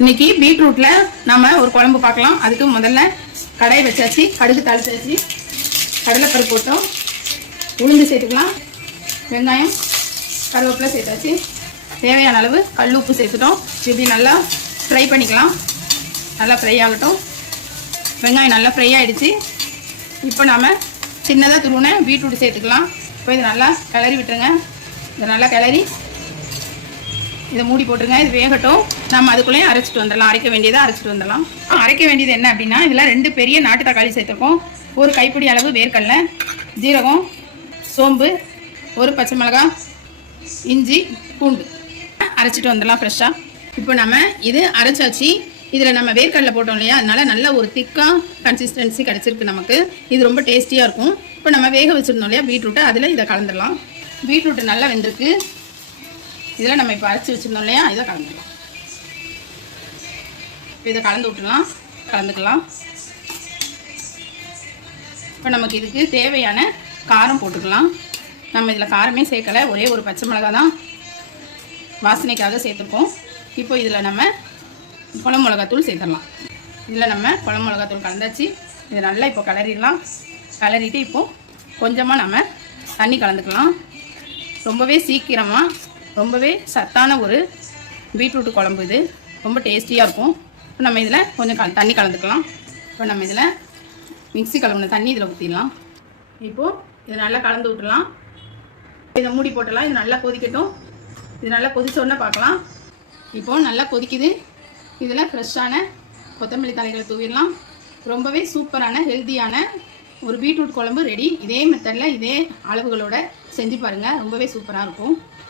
இன்னைக்கு பீட்ரூட்ல நம்ம ஒரு குழம்பு பார்க்கலாம் அதுக்கு முதல்ல கடையை வச்சாச்சு கடுகு தாளிச்சாச்சு கடலைப்பருப்பு போட்டோம் உளுந்து சேர்த்துக்கலாம் வெங்காயம் கருவேப்பிலை சேர்த்தாச்சு தேவையான அளவு கல் உப்பு சேர்த்துட்டோம் இப்படி நல்லா ஃப்ரை பண்ணிக்கலாம் நல்லா ஃப்ரை ஆகட்டும் வெங்காயம் நல்லா ஃப்ரை ஆகிடுச்சு இப்போ நாம் சின்னதாக துருவின பீட்ரூட் சேர்த்துக்கலாம் இப்போ இது நல்லா கிளறி விட்டுருங்க இதை நல்லா கிளறி இதை மூடி போட்டுருங்க இது வேகட்டும் நம்ம அதுக்குள்ளேயும் அரைச்சிட்டு வந்துடலாம் அரைக்க வேண்டியதாக அரைச்சிட்டு வந்துடலாம் அரைக்க வேண்டியது என்ன அப்படின்னா இதெல்லாம் ரெண்டு பெரிய நாட்டு தக்காளி சேர்த்துருக்கோம் ஒரு கைப்பிடி அளவு வேர்க்கடல ஜீரகம் சோம்பு ஒரு பச்சை மிளகா இஞ்சி பூண்டு அரைச்சிட்டு வந்துடலாம் ஃப்ரெஷ்ஷாக இப்போ நம்ம இது அரைச்சாச்சு இதில் நம்ம வேர்க்கடலை போட்டோம் இல்லையா அதனால் நல்ல ஒரு திக்காக கன்சிஸ்டன்சி கிடச்சிருக்கு நமக்கு இது ரொம்ப டேஸ்டியாக இருக்கும் இப்போ நம்ம வேக வச்சுருந்தோம் இல்லையா பீட்ரூட்டை அதில் இதை கலந்துடலாம் பீட்ரூட்டு நல்லா வெந்திருக்கு இதில் நம்ம இப்போ அரைச்சி வச்சுருந்தோம் இல்லையா இதை கலந்துக்கலாம் இப்போ இதை கலந்து விட்டுலாம் கலந்துக்கலாம் இப்போ நமக்கு இதுக்கு தேவையான காரம் போட்டுக்கலாம் நம்ம இதில் காரமே சேர்க்கலை ஒரே ஒரு பச்சை மிளகா தான் வாசனைக்காக சேர்த்துருக்கோம் இப்போ இதில் நம்ம குளம் மிளகாத்தூள் சேர்த்துடலாம் இதில் நம்ம குளம் மிளகாத்தூள் கலந்தாச்சு இதை நல்லா இப்போ கலரிடலாம் கலரிட்டு இப்போது கொஞ்சமாக நம்ம தண்ணி கலந்துக்கலாம் ரொம்பவே சீக்கிரமாக ரொம்பவே சத்தான ஒரு பீட்ரூட் குழம்பு இது ரொம்ப டேஸ்டியாக இருக்கும் இப்போ நம்ம இதில் கொஞ்சம் கல தண்ணி கலந்துக்கலாம் இப்போ நம்ம இதில் மிக்சி கலவுன தண்ணி இதில் ஊற்றிடலாம் இப்போது இதை நல்லா கலந்து விட்டுலாம் இதை மூடி போட்டலாம் இது நல்லா கொதிக்கட்டும் இது நல்லா கொதிச்சோடனே பார்க்கலாம் இப்போது நல்லா கொதிக்குது இதில் ஃப்ரெஷ்ஷான கொத்தமல்லி தலைகளை தூவிடலாம் ரொம்பவே சூப்பரான ஹெல்த்தியான ஒரு பீட்ரூட் குழம்பு ரெடி இதே மெத்தடில் இதே அளவுகளோட செஞ்சு பாருங்கள் ரொம்பவே சூப்பராக இருக்கும்